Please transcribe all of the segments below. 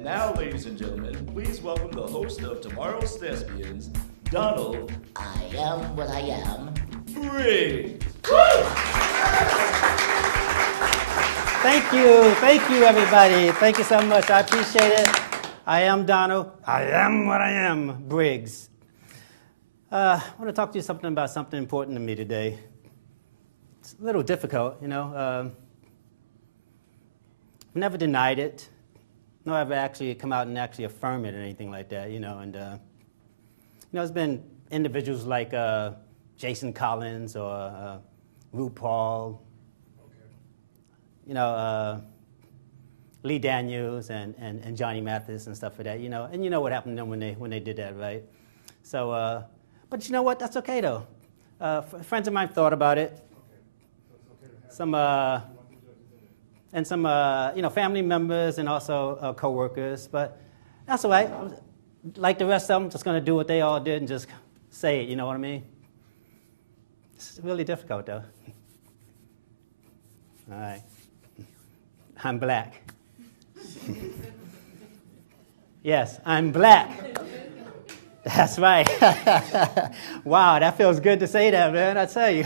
And now, ladies and gentlemen, please welcome the host of tomorrow's Thespians, Donald. I am what I am. Briggs. Thank you, everybody. Thank you so much. I appreciate it. I am Donald. I am what I am, Briggs. I want to talk to you about something important to me today. It's a little difficult, you know. I've never denied it. No, I've actually come out and actually affirmed it or anything like that, you know. And you know, there's been individuals like Jason Collins or RuPaul, you know, Lee Daniels and Johnny Mathis and stuff like that, you know. And you know what happened to them when they did that, right? So, but you know what? That's okay though. Friends of mine thought about it. Some and some you know, family members and also co-workers, but that's all right. Like the rest of them, just gonna do what they all did and just say it. You know what I mean? It's really difficult though. All right. I'm black. Yes, I'm black. That's right. Wow, that feels good to say that, man. I tell you.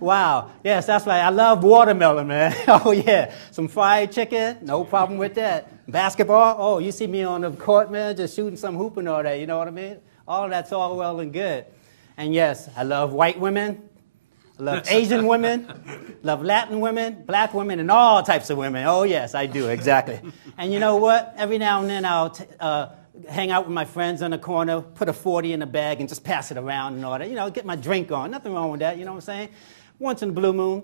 Wow. Yes, that's right. I love watermelon, man. Oh, yeah. Some fried chicken, no problem with that. Basketball, oh, you see me on the court, man, just shooting some hoop and all that. You know what I mean? All of that's all well and good. And yes, I love white women. I love Asian women, love Latin women, black women, and all types of women. Oh, yes, I do, exactly. And you know what? Every now and then I'll hang out with my friends on the corner, put a 40 in the bag, and just pass it around and all that. You know, get my drink on. Nothing wrong with that, you know what I'm saying? Once in a blue moon,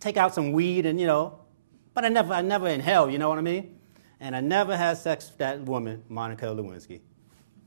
take out some weed and, you know, but I never inhale, you know what I mean? And I never had sex with that woman, Monica Lewinsky.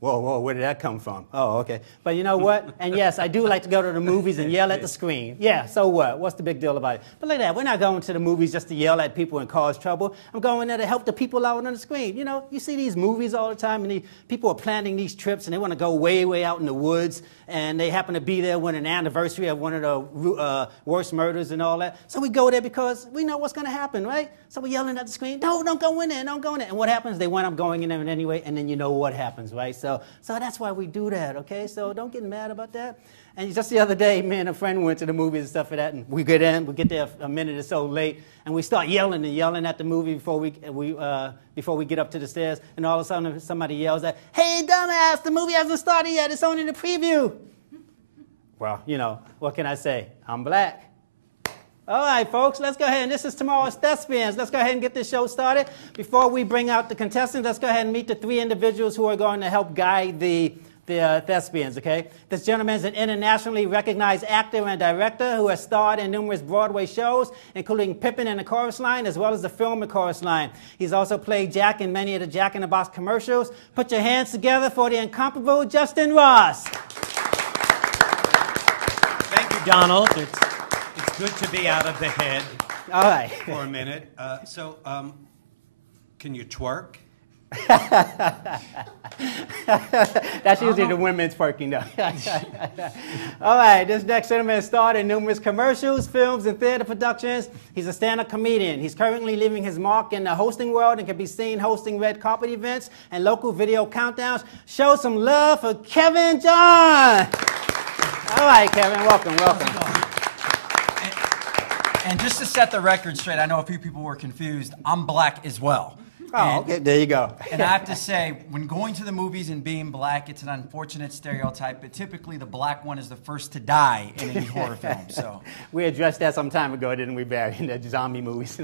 Whoa, where did that come from? Oh, okay. But you know what? And yes, I do like to go to the movies and yell at the screen. Yeah, so what? What's the big deal about it? But look at that. We're not going to the movies just to yell at people and cause trouble. I'm going there to help the people out on the screen. You know, you see these movies all the time, and people are planning these trips, and they want to go way, way out in the woods, and they happen to be there when an anniversary of one of the worst murders and all that. So we go there because we know what's going to happen, right? So we're yelling at the screen, no, don't go in there, don't go in there. And what happens? They wind up going in there anyway, and then you know what happens, right? So that's why we do that, okay? So don't get mad about that. And just the other day, me and a friend went to the movies and stuff like that, and we get there a minute or so late, and we start yelling at the movie before we get up to the stairs, and all of a sudden somebody yells at, hey, dumbass, the movie hasn't started yet, it's only the preview. Well, you know, what can I say? I'm black. All right, folks, let's go ahead. And this is tomorrow's Thespians. Let's go ahead and get this show started. Before we bring out the contestants, let's go ahead and meet the three individuals who are going to help guide the Thespians, okay? This gentleman is an internationally recognized actor and director who has starred in numerous Broadway shows, including Pippin and the Chorus Line, as well as the film The Chorus Line. He's also played Jack in many of the Jack in the Box commercials. Put your hands together for the incomparable Justin Ross. Thank you, Donald. It's good to be out of the head. All right. For a minute. Can you twerk? That's usually the women's twerking, though. All right, this next gentleman has starred in numerous commercials, films, and theater productions. He's a stand-up comedian. He's currently leaving his mark in the hosting world and can be seen hosting red carpet events and local video countdowns. Show some love for Kevin John. All right, Kevin, welcome. And just to set the record straight, I know a few people were confused. I'm black as well. Oh, okay, there you go. And I have to say, when going to the movies and being black, it's an unfortunate stereotype, but typically the black one is the first to die in any horror film. So we addressed that some time ago, didn't we, Barry, in the zombie movies?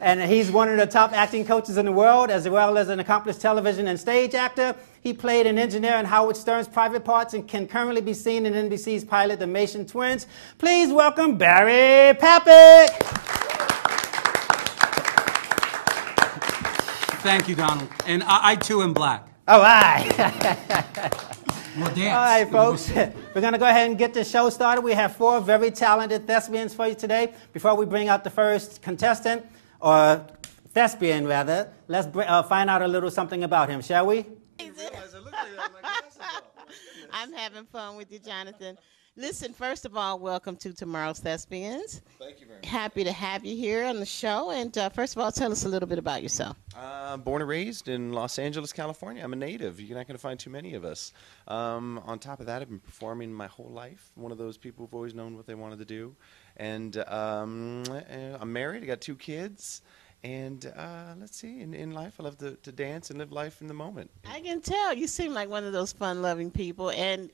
And he's one of the top acting coaches in the world, as well as an accomplished television and stage actor. He played an engineer in Howard Stern's Private Parts and can currently be seen in NBC's pilot The Mason Twins. Please welcome Barry Papick. Thank you, Donald. And I too am black. All right. We'll dance. All right, folks. We're going to go ahead and get this show started. We have four very talented thespians for you today. Before we bring out the first contestant, or thespian, rather, let's find out a little something about him, shall we? I'm having fun with you, Jonathan. Listen, first of all, welcome to tomorrow's Thespians. Thank you very much. Happy to have you here on the show. And first of all, tell us a little bit about yourself. Born and raised in Los Angeles, California. I'm a native. You're not going to find too many of us. On top of that, I've been performing my whole life. One of those people who've always known what they wanted to do. And I'm married. I got 2 kids. And let's see, in life, I love to dance and live life in the moment. I can tell you seem like one of those fun-loving people, and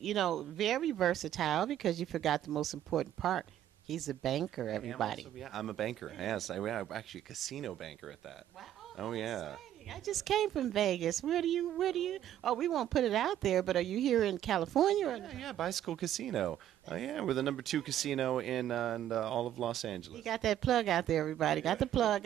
you know, very versatile because you forgot the most important part. He's a banker, everybody. I'm a banker. Yes, I'm actually a casino banker at that. Wow. Oh yeah. Exciting. I just came from Vegas. Where do you? Oh, we won't put it out there, but are you here in California? Or Yeah, Bicycle Casino. Oh yeah, we're the number 2 casino in all of Los Angeles. You got that plug out there, everybody. Got the plug.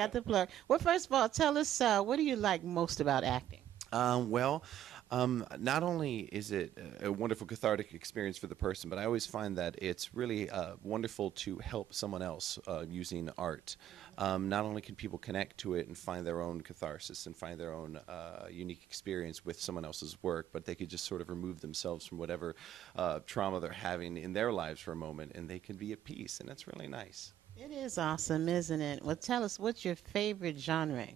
Well, first of all, tell us what do you like most about acting? Not only is it a wonderful cathartic experience for the person, but I always find that it's really wonderful to help someone else using art. Not only can people connect to it and find their own catharsis and find their own unique experience with someone else's work, but they could just sort of remove themselves from whatever trauma they're having in their lives for a moment, and they can be at peace, and that's really nice. It is awesome, isn't it? Well, tell us, what's your favorite genre?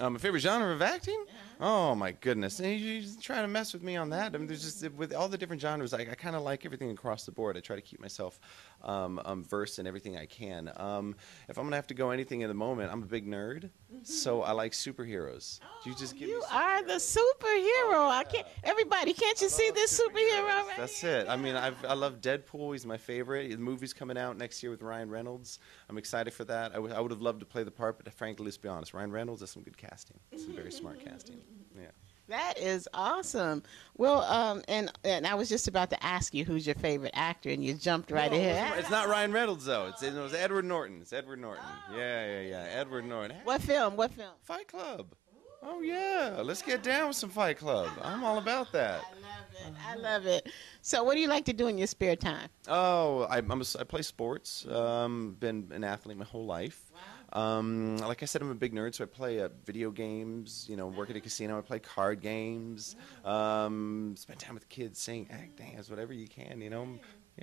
My favorite genre of acting? Oh my goodness! You're trying to mess with me on that. I mean, there's just with all the different genres. I kind of like everything across the board. I try to keep myself versed in everything I can. If I'm gonna have to go anything in the moment, I'm a big nerd, so I like superheroes. You are the superhero. I can't. Everybody, can't you see this superhero? Right That's here? it. I mean, I love Deadpool. He's my favorite. The movie's coming out next year with Ryan Reynolds. I'm excited for that. I would have loved to play the part, but frankly, let's be honest, Ryan Reynolds has some good casting. Some very smart casting. Yeah. That is awesome. Well, and I was just about to ask you who's your favorite actor, and you jumped right ahead. It's not Ryan Reynolds though. It was Edward Norton. It's Edward Norton. Yeah. Edward Norton. What film? Fight Club. Oh yeah. Let's get down with some Fight Club. I'm all about that. I love it. So, what do you like to do in your spare time? Oh, I play sports. Been an athlete my whole life. Like I said, I'm a big nerd, so I play video games. You know, work at a casino. I play card games. Spend time with the kids, sing, act, dance, whatever you can. You know,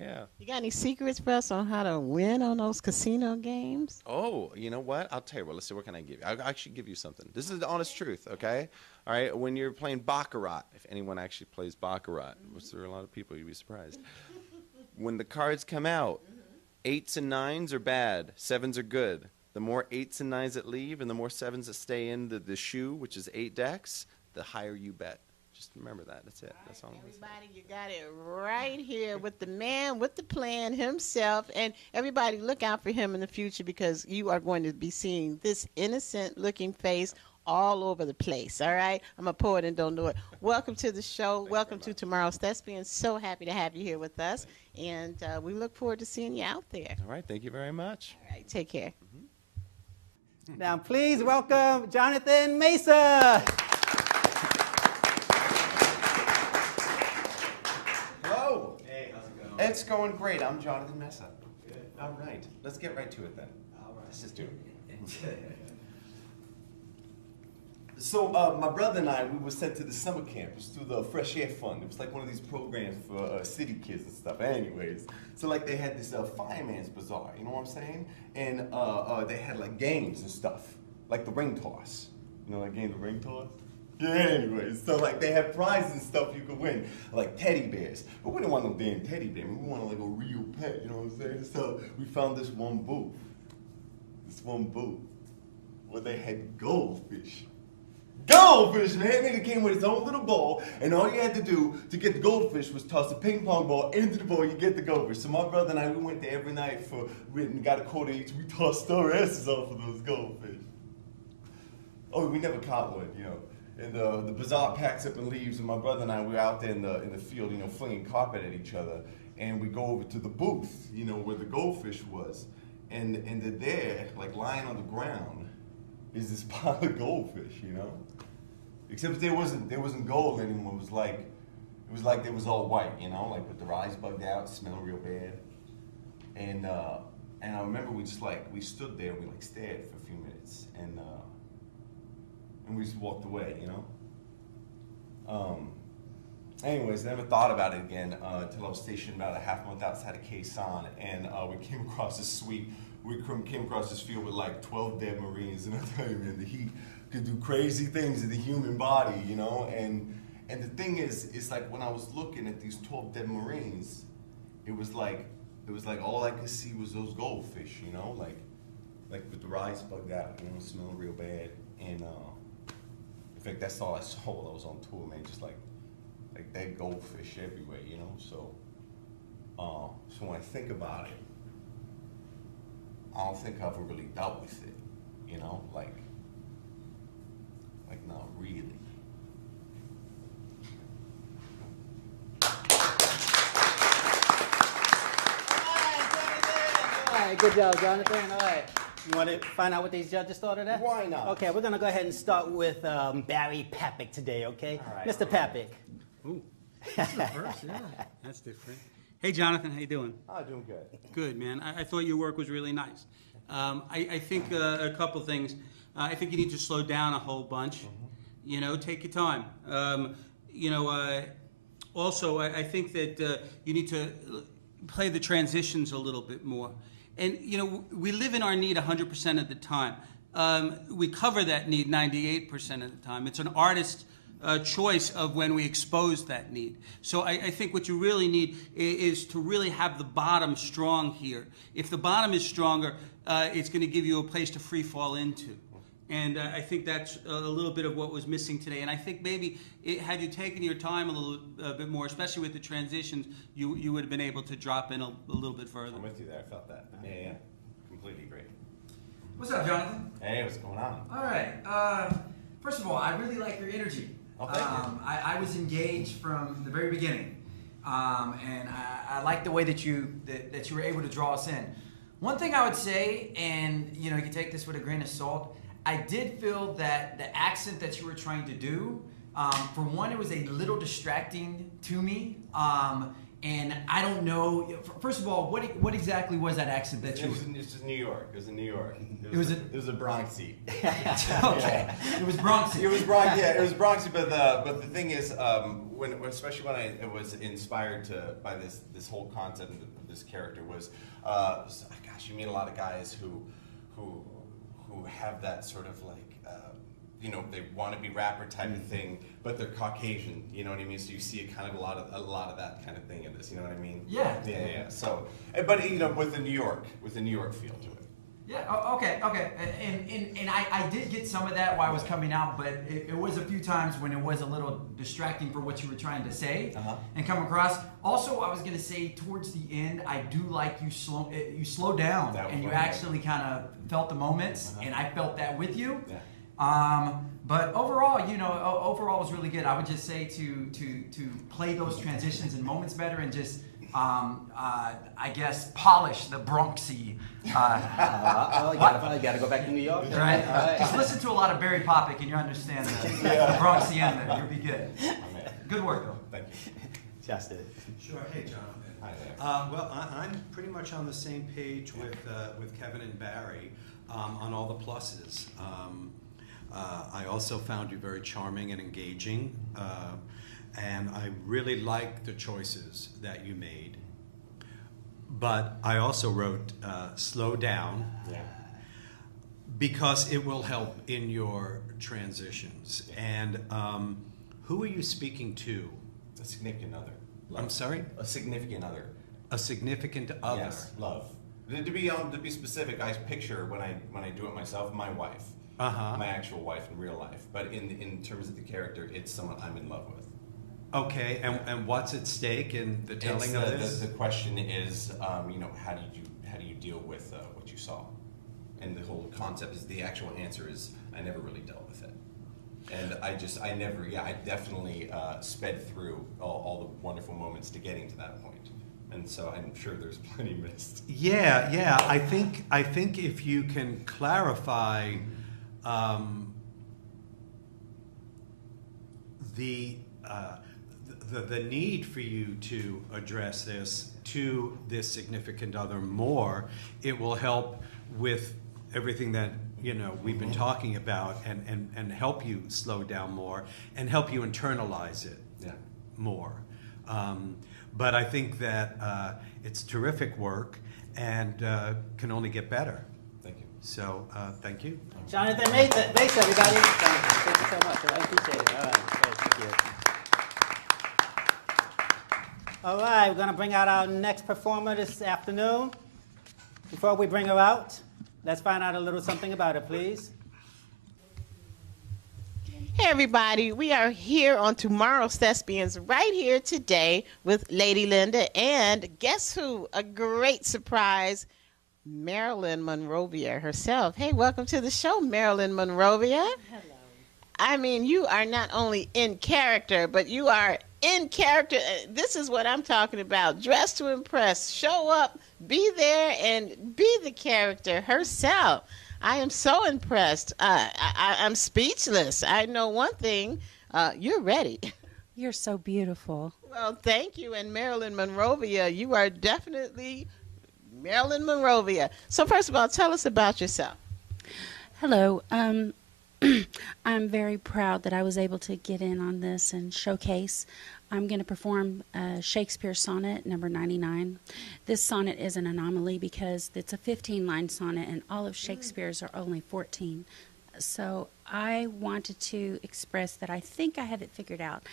yeah. You got any secrets for us on how to win on those casino games? Oh, you know what? I'll tell you what. Let's see. What can I give you? I'll actually give you something. This is the honest truth, okay? All right. When you're playing baccarat, if anyone actually plays baccarat, which there are a lot of people, you'd be surprised. When the cards come out, 8s and 9s are bad. 7s are good. The more 8s and 9s that leave, and the more 7s that stay in the shoe, which is 8 decks, the higher you bet. Just remember that. That's it. That's all I'm going to say. Everybody, you got it right here with the man with the plan himself. And everybody, look out for him in the future because you are going to be seeing this innocent-looking face all over the place, all right? I'm a poet and don't know it. Welcome to the show. Welcome to Tomorrow's Thespians. So happy to have you here with us. And we look forward to seeing you out there. All right. Thank you very much. All right. Take care. Now, please welcome Jonathan Meza. Hello. Hey, how's it going? It's going great. I'm Jonathan Meza. Good. All right. Let's get right to it then. All right. Let's just do it. So my brother and I, we were sent to the summer campus through the Fresh Air Fund. It was like one of these programs for city kids and stuff. Anyways, so like they had this fireman's bazaar, you know what I'm saying? And they had like games and stuff, like the ring toss. You know that game, the ring toss? Yeah, anyways, so like they had prizes and stuff you could win, like teddy bears. But we didn't want no damn teddy bear. We wanted like a real pet, you know what I'm saying? So we found this one booth where they had goldfish. Goldfish, man! And it came with its own little ball, and all you had to do to get the goldfish was toss a ping pong ball into the ball, you get the goldfish. So my brother and I, we went there every night we got a quarter each, we tossed our asses off of those goldfish. Oh, we never caught one, you know. And the bazaar packs up and leaves, and my brother and I, we're out there in the field, you know, flinging carpet at each other, and we go over to the booth, you know, where the goldfish was, and they're there, like lying on the ground, is this pile of goldfish, you know. Except there wasn't gold anymore. It was like they was all white, you know, like with their eyes bugged out, smelling real bad. And I remember we stood there, we like stared for a few minutes, and we just walked away, you know. anyways, never thought about it again until I was stationed about a half month outside of Quezon, and we came across this sweep. We came across this field with like 12 dead Marines, and I tell you, man, the heat could do crazy things to the human body, you know. And the thing is like when I was looking at these 12 dead Marines, it was like all I could see was those goldfish, you know, like with the rice bugged out, you know, smelling real bad. And in fact, that's all I saw while I was on tour, man, just like dead goldfish everywhere, you know. So when I think about it, I don't think I've ever really dealt with it, you know, like not really. All right, good job, Jonathan. All right. You want to find out what these judges thought of that? Why not? Okay, we're going to go ahead and start with Barry Papick today, okay? All right. Mr. Papick. Ooh, that's the first, yeah. That's different. Hey, Jonathan, how you doing? Oh, doing good. Good, man. I thought your work was really nice. I think a couple things. I think you need to slow down a whole bunch. You know, take your time. Also, I think that you need to play the transitions a little bit more. And, you know, we live in our need 100% of the time. We cover that need 98% of the time. It's an artist's choice of when we expose that need. So I think what you really need is to really have the bottom strong here. If the bottom is stronger, it's going to give you a place to free fall into. And I think that's a little bit of what was missing today. And I think maybe had you taken your time a little bit more, especially with the transitions, you would have been able to drop in a little bit further. I'm with you there. I felt that. Yeah. Completely agree. What's up, Jonathan? Hey, what's going on? All right. First of all, I really like your energy. Oh, thank you. I was engaged from the very beginning, and I like the way that you were able to draw us in. One thing I would say, and you know, you can take this with a grain of salt, I did feel that the accent that you were trying to do, for one, it was a little distracting to me. And I don't know. First of all, what exactly was that accent that you? It's just New York. It was in New York. It was a Bronxy. Okay. It was Bronxy. It was Bronx. Yeah, it was Bronxy. But the thing is, especially when I was inspired by this whole concept of this character was, gosh, you meet a lot of guys who have that sort of like, you know, they want to be rapper type of thing, but they're Caucasian. You know what I mean? So you see a kind of a lot of that kind of thing in this. You know what I mean? Yeah. Yeah. So, but you know, with the New York feel to it. Yeah. Okay. And I did get some of that while I was coming out, but it was a few times when it was a little distracting for what you were trying to say and come across. Also, I was going to say towards the end, I do like you slow down and you actually kind of felt the moments, and I felt that with you. Yeah. But overall, you know, overall was really good. I would just say to play those transitions and moments better, and just I guess polish the Bronxy. You gotta go back to New York. Right. Just listen to a lot of Barry Papick, and you understand the Bronxy end there. You'll be good. Good work, though. Thank you. Justin. Sure. Hey, Jonathan. Hi there. Well, I'm pretty much on the same page with Kevin and Barry on all the pluses. I also found you very charming and engaging, and I really like the choices that you made. But I also wrote slow down, because it will help in your transitions. And who are you speaking to? A significant other. Love. I'm sorry? A significant other. A significant other. Yes, love. To be specific, I picture when I do it myself, my wife. My actual wife in real life, but in terms of the character, it's someone I'm in love with. Okay, and what's at stake in the telling of this? The question is, you know, how do you deal with what you saw? And the whole concept is, the actual answer is, I never really dealt with it, and I definitely sped through all the wonderful moments to getting to that point. And so I'm sure there's plenty missed. Yeah. I think if you can clarify the need for you to address this to this significant other more, it will help with everything that, you know, we've been talking about, and help you slow down more and help you internalize it. Yeah. more. But I think that it's terrific work and can only get better. Thank you. So thank you. Jonathan Meza, everybody. Thank you so much. I appreciate it. All right. Thank you. All right, we're going to bring out our next performer this afternoon. Before we bring her out, let's find out a little something about her, please. Hey everybody, we are here on tomorrow's Thespians right here today with Lady Linda and guess who? A great surprise, Marilyn Monrovia herself. Hey, welcome to the show, Marilyn Monrovia. Hello. I mean, you are not only in character, but you are in character. This is what I'm talking about. Dress to impress. Show up, be there, and be the character herself. I am so impressed. I'm speechless. I know one thing. You're ready. You're so beautiful. Well, thank you. And Marilyn Monrovia, you are definitely Marilyn Monrovia. So first of all, tell us about yourself. Hello. I'm very proud that I was able to get in on this and showcase. I'm going to perform Shakespeare sonnet number 99. This sonnet is an anomaly because it's a 15-line sonnet and all of Shakespeare's are only 14. So I wanted to express that I think I have it figured out.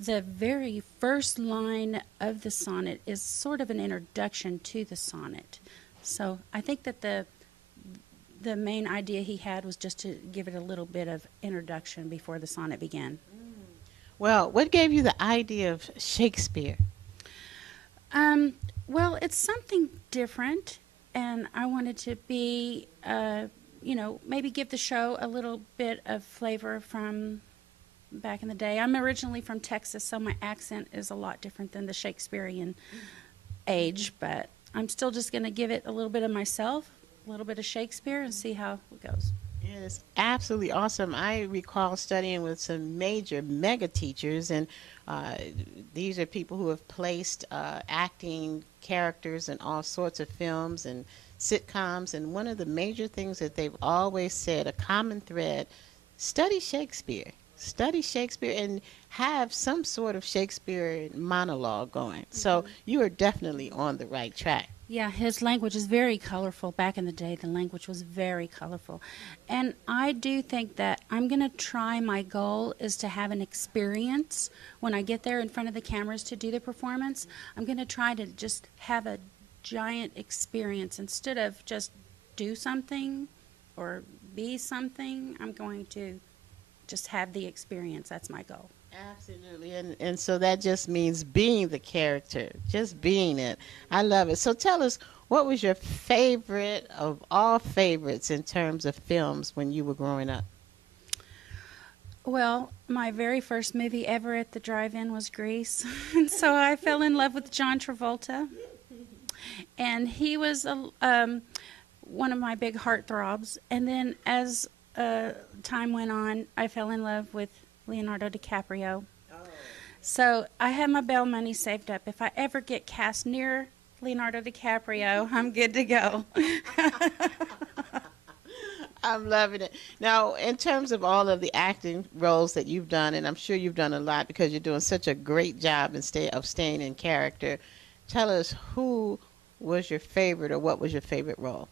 The very first line of the sonnet is sort of an introduction to the sonnet. So I think that the main idea he had was just to give it a little bit of introduction before the sonnet began. Well, what gave you the idea of Shakespeare? Well, it's something different, and I wanted to be, maybe give the show a little bit of flavor from back in the day. I'm originally from Texas, so my accent is a lot different than the Shakespearean age, but I'm still just going to give it a little bit of myself, a little bit of Shakespeare, and see how it goes. It is absolutely awesome. I recall studying with some major mega teachers, and these are people who have placed acting characters in all sorts of films and sitcoms, and one of the major things that they've always said, a common thread, study Shakespeare and have some sort of Shakespeare monologue going. So you are definitely on the right track. Yeah, his language is very colorful. Back in the day, the language was very colorful. And I do think that I'm going to try, my goal is to have an experience when I get there in front of the cameras to do the performance. I'm going to try to just have a giant experience. Instead of just do something or be something, I'm going to just have the experience. That's my goal. Absolutely, and so that just means being the character, just being it. I love it. So tell us, what was your favorite of all favorites in terms of films when you were growing up? Well, my very first movie ever at the drive-in was Grease, and so I fell in love with John Travolta, and he was one of my big heartthrobs. And then as time went on, I fell in love with Leonardo DiCaprio. Oh. So I have my bail money saved up. If I ever get cast near Leonardo DiCaprio, I'm good to go. I'm loving it. Now, in terms of all of the acting roles that you've done, and I'm sure you've done a lot because you're doing such a great job of staying in character, tell us who was your favorite or what was your favorite role?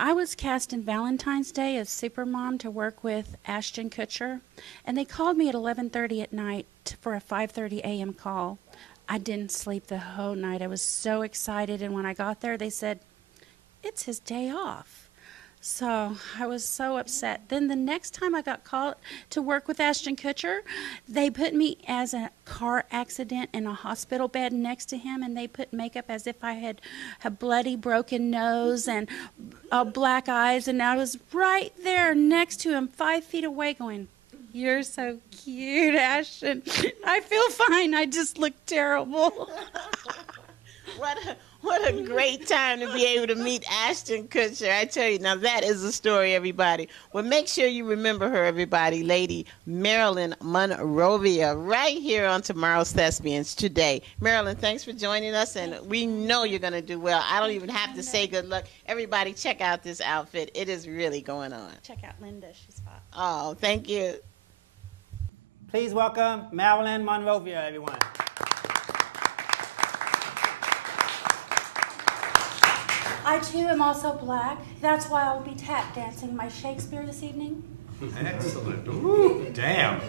I was cast in Valentine's Day as Supermom to work with Ashton Kutcher, and they called me at 11:30 at night for a 5:30 a.m. call. I didn't sleep the whole night. I was so excited, and when I got there, they said, it's his day off. So I was so upset. Then the next time I got called to work with Ashton Kutcher, they put me as a car accident in a hospital bed next to him, and they put makeup as if I had a bloody broken nose and black eyes, and I was right there next to him, 5 feet away going, you're so cute, Ashton. I feel fine. I just look terrible. What a great time to be able to meet Ashton Kutcher. I tell you, now that is a story, everybody. Well, make sure you remember her, everybody, Lady Marilyn Monrovia, right here on Tomorrow's Thespians today. Marilyn, thanks for joining us, and we know you're going to do well. I don't even have to say good luck. Everybody, check out this outfit. It is really going on. Check out Linda. She's hot. Oh, thank you. Please welcome Marilyn Monrovia, everyone. I too am also black. That's why I'll be tap dancing my Shakespeare this evening. Excellent. Ooh, damn.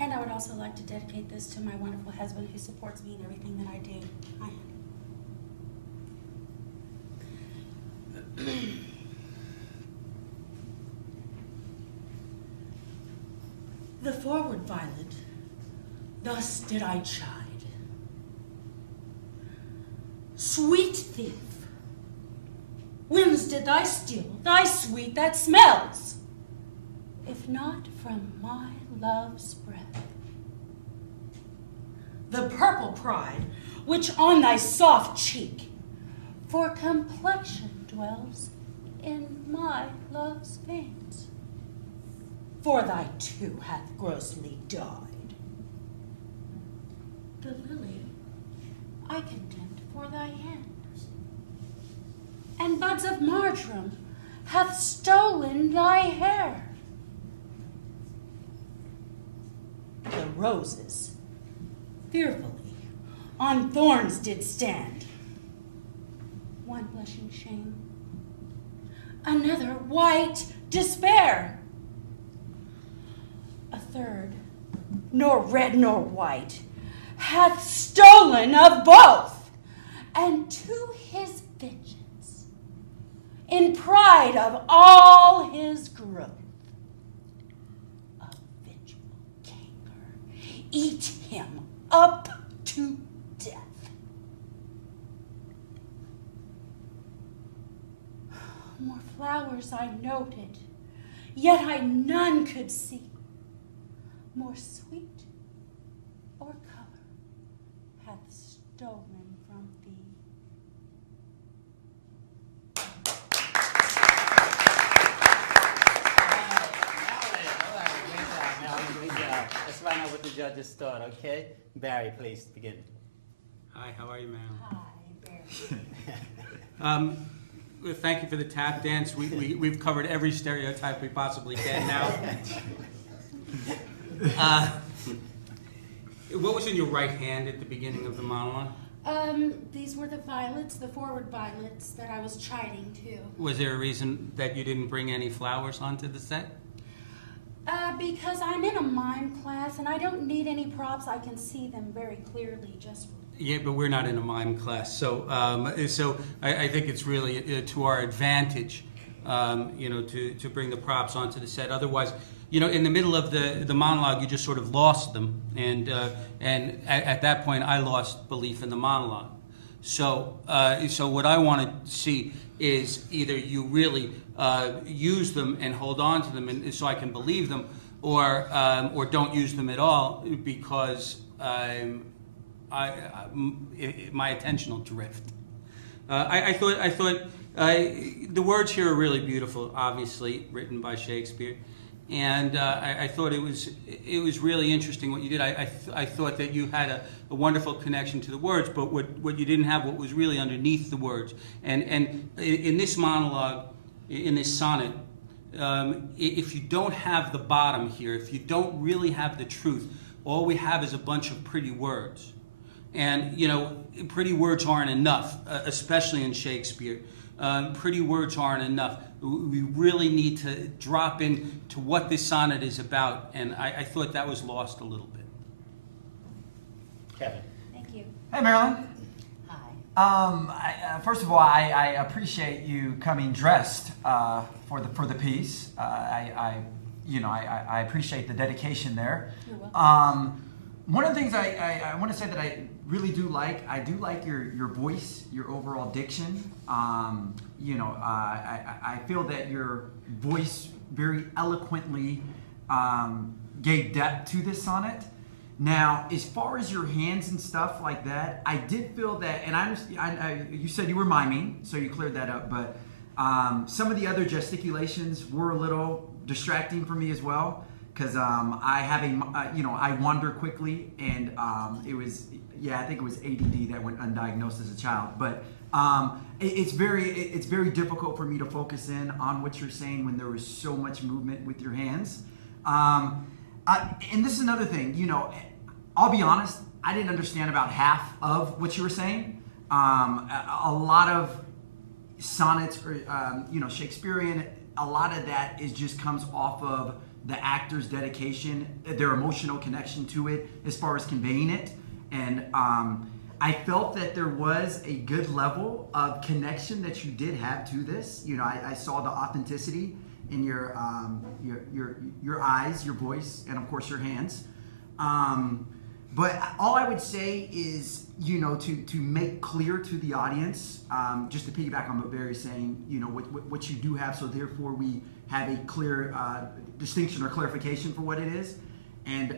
And I would also like to dedicate this to my wonderful husband who supports me in everything that I do. The forward, Violet, thus did I chide. Sweet thief, whence did thy steal thy sweet that smells, if not from my love's breath? The purple pride which on thy soft cheek for complexion dwells in my love's veins, for thy too hath grossly died. The lily I condemned for thy hand, and buds of marjoram hath stolen thy hair. The roses fearfully on thorns did stand, one blushing shame, another white despair, a third, nor red nor white, hath stolen of both, and to his vengeance, in pride of all his growth, a vengeful canker, eat him up to death. More flowers I noted, yet I none could see, more sweet or color hath stolen from thee. Great job. Let's find out what the judges thought, okay? Barry, please begin. Hi, how are you, Marilyn? Hi, Barry. Well, thank you for the tap dance. We've covered every stereotype we possibly can now. What was in your right hand at the beginning of the monologue? These were the violets, the forward violets that I was chiding to. Was there a reason that you didn't bring any flowers onto the set? Because I'm in a mime class and I don't need any props. I can see them very clearly. Yeah, but we're not in a mime class, so I think it's really to our advantage, to bring the props onto the set. Otherwise, in the middle of the monologue, you just sort of lost them, and at that point, I lost belief in the monologue. So what I want to see is either you really use them and hold on to them, and so I can believe them, or don't use them at all because my attention will drift. I thought the words here are really beautiful, obviously written by Shakespeare, and I thought it was really interesting what you did. I thought that you had a wonderful connection to the words, but what you didn't have, what was really underneath the words, and in this monologue, in this sonnet, if you don't have the bottom here, if you don't really have the truth, all we have is a bunch of pretty words. And, pretty words aren't enough, especially in Shakespeare. Pretty words aren't enough. We really need to drop into what this sonnet is about, and I thought that was lost a little bit. Kevin. Thank you. Hey, Marilyn. Hi. First of all, I appreciate you coming dressed for the piece. I appreciate the dedication there. You're welcome. One of the things I want to say that I really do like your voice, your overall diction. I feel that your voice very eloquently gave depth to this sonnet. Now, as far as your hands and stuff like that, I did feel that, and you said you were miming, so you cleared that up, but some of the other gesticulations were a little distracting for me as well, because I wander quickly, and it was yeah, I think it was ADD that went undiagnosed as a child. But it's very difficult for me to focus in on what you're saying when there is so much movement with your hands. And this is another thing, you know, I'll be honest, I didn't understand about half of what you were saying. A lot of sonnets, or you know, Shakespearean, a lot of that just comes off of the actor's dedication, their emotional connection to it, as far as conveying it. And I felt that there was a good level of connection that you did have to this. You know, I saw the authenticity in your eyes, your voice, and of course your hands. But all I would say is, you know, to make clear to the audience, just to piggyback on what Barry's saying, you know, what you do have, so therefore we have a clear distinction or clarification for what it is, and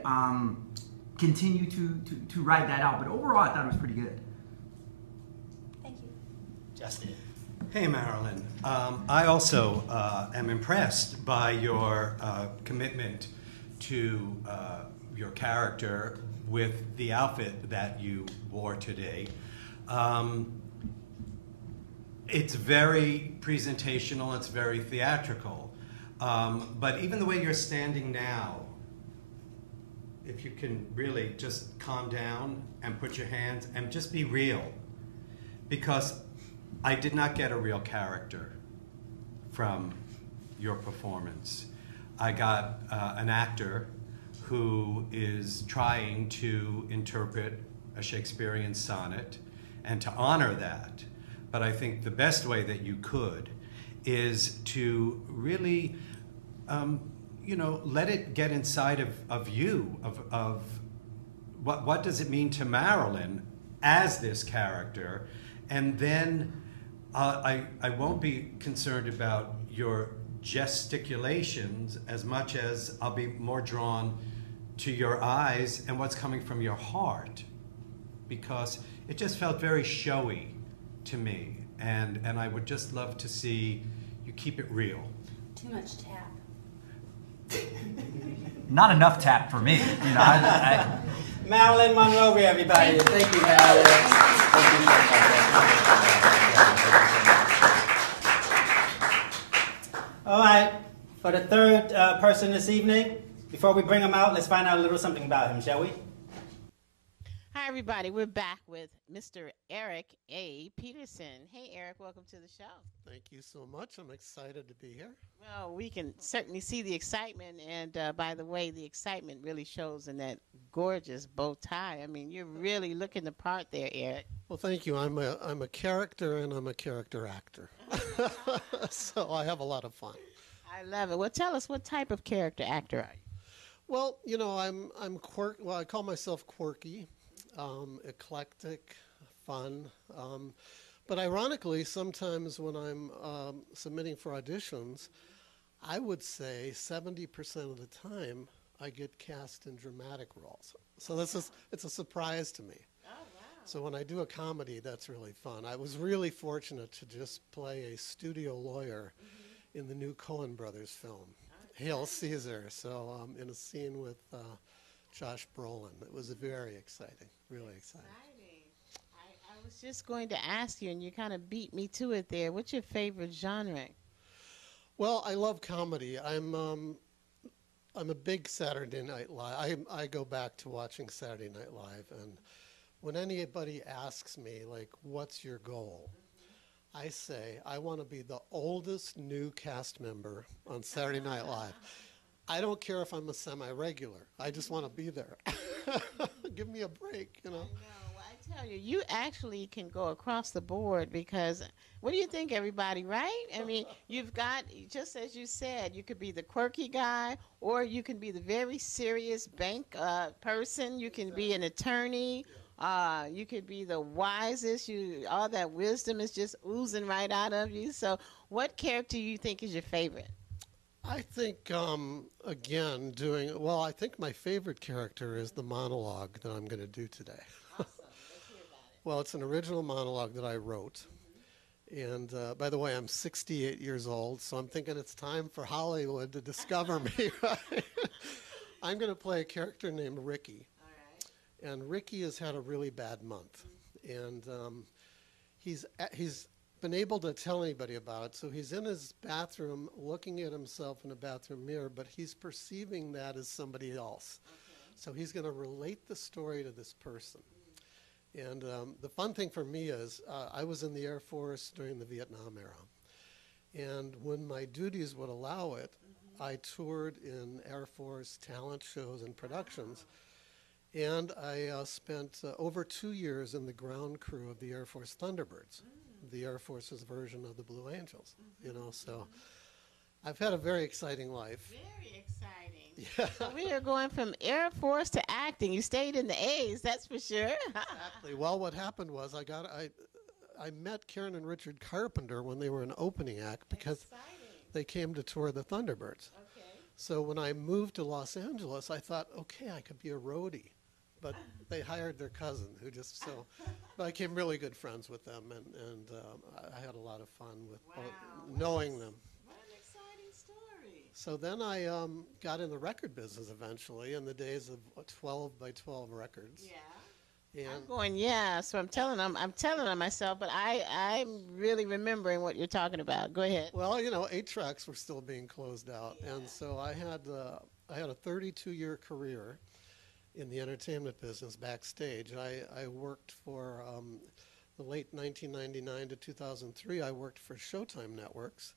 continue to ride that out. But overall, I thought it was pretty good. Thank you. Justin. Hey, Marilyn. I also am impressed by your commitment to your character with the outfit that you wore today. It's very presentational, it's very theatrical. But even the way you're standing now, if you can really just calm down and put your hands and just be real, because I did not get a real character from your performance. I got an actor who is trying to interpret a Shakespearean sonnet and to honor that. But I think the best way that you could is to really, you know, let it get inside of you, of what does it mean to Marilyn as this character, and then I won't be concerned about your gesticulations as much as I'll be more drawn to your eyes and what's coming from your heart, because it just felt very showy to me, and I would just love to see you keep it real. Too much tap. Not enough tap for me. You know, Marilyn Monrovia, everybody. Thank you, Marilyn. Thank you so much. All right, for the third person this evening, before we bring him out, let's find out a little something about him, shall we? Hi, everybody. We're back with Mr. Eric A. Peterson. Hey, Eric, welcome to the show. Thank you so much. I'm excited to be here. Well, we can certainly see the excitement, and by the way, the excitement really shows in that gorgeous bow tie. I mean, you're really looking the part there, Eric. Well, thank you. I'm a character, and I'm a character actor. So I have a lot of fun. I love it. Well, tell us, what type of character actor are you? Well, you know, I'm well, I call myself quirky, eclectic, fun. But ironically, sometimes when I'm submitting for auditions, I would say 70% of the time I get cast in dramatic roles. So it's a surprise to me. Oh, wow. So when I do a comedy, that's really fun. I was really fortunate to just play a studio lawyer in the new Coen Brothers film, Hail Caesar. So in a scene with Josh Brolin. It was very exciting, really exciting. I was just going to ask you, and you kind of beat me to it there. What's your favorite genre? Well, I love comedy. I'm a big Saturday Night Live. I go back to watching Saturday Night Live, and when anybody asks me, like, what's your goal? I say, I want to be the oldest new cast member on Saturday Night Live. I don't care if I'm a semi-regular. I just want to be there. Give me a break, you know. I tell you, you actually can go across the board, because what do you think, everybody, right? I mean, you've got, just as you said, you could be the quirky guy, or you can be the very serious bank person. You can be an attorney. You could be the wisest. All that wisdom is just oozing right out of you. So what character do you think is your favorite? I think, again, I think my favorite character is the monologue that I'm going to do today. Awesome. Let's hear about it. Well, it's an original monologue that I wrote. And by the way, I'm 68 years old, so I'm thinking it's time for Hollywood to discover me, right? I'm going to play a character named Ricky. All And Ricky has had a really bad month. And he's been able to tell anybody about it. So he's in his bathroom looking at himself in a bathroom mirror, but he's perceiving that as somebody else. So he's going to relate the story to this person. And the fun thing for me is I was in the Air Force during the Vietnam era. And when my duties would allow it, I toured in Air Force talent shows and productions. And I spent over 2 years in the ground crew of the Air Force Thunderbirds, the Air Force's version of the Blue Angels. You know, so I've had a very exciting life. Very exciting. Yeah. So we are going from Air Force to acting. You stayed in the A's, that's for sure. Exactly. Well, what happened was I met Karen and Richard Carpenter when they were an opening act because they came to tour the Thunderbirds. Okay. So when I moved to Los Angeles, I thought, okay, I could be a roadie. But they hired their cousin who just so, but I became really good friends with them, and I had a lot of fun with knowing them. What an exciting story. So then I got in the record business eventually in the days of 12 by 12 records. Yeah. And I'm going, yeah, so I'm telling them myself, but I'm really remembering what you're talking about. Go ahead. well, you know, 8 tracks were still being closed out, and so I had a 32-year career in the entertainment business backstage. I worked for the late 1999 to 2003. I worked for Showtime Networks,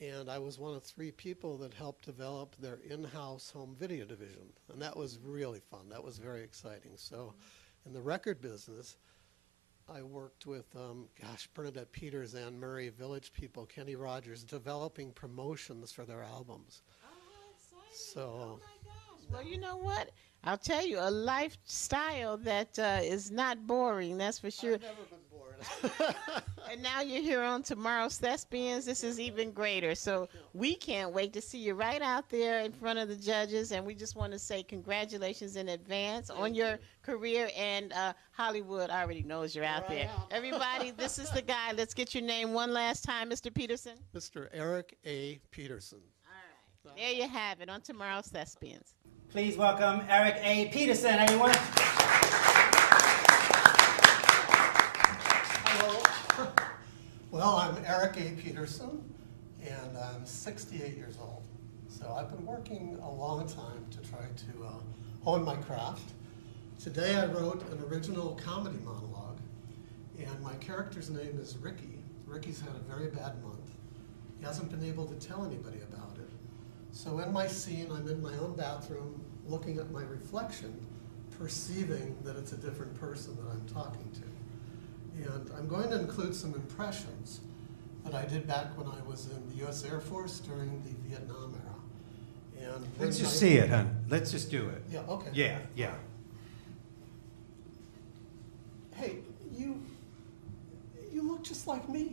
and I was one of 3 people that helped develop their in-house home video division, and that was really fun. That was very exciting. So in the record business, I worked with, Bernadette Peters, Anne Murray, Village People, Kenny Rogers, developing promotions for their albums. Oh, exciting. So, oh, my gosh. Well, you know what? I'll tell you, a lifestyle that is not boring, that's for sure. I've never been bored. And now you're here on tomorrow's Thespians. This is even greater. So we can't wait to see you right out there in front of the judges. And we just want to say congratulations in advance on your career. And Hollywood already knows you're out there. Everybody, this is the guy. Let's get your name one last time, Mr. Peterson. Mr. Eric A. Peterson. All right. There you have it on tomorrow's Thespians. Please welcome Eric A. Peterson, everyone. Hello. Well, I'm Eric A. Peterson, and I'm 68 years old. So I've been working a long time to try to hone my craft. Today I wrote an original comedy monologue, and my character's name is Ricky. Ricky's had a very bad month. He hasn't been able to tell anybody about it. So in my scene, I'm in my own bathroom, looking at my reflection, perceiving that it's a different person that I'm talking to. And I'm going to include some impressions that I did back when I was in the U.S. Air Force during the Vietnam era. And Let's just see it, hon. Let's just do it. Yeah, okay. Yeah. Hey, you look just like me.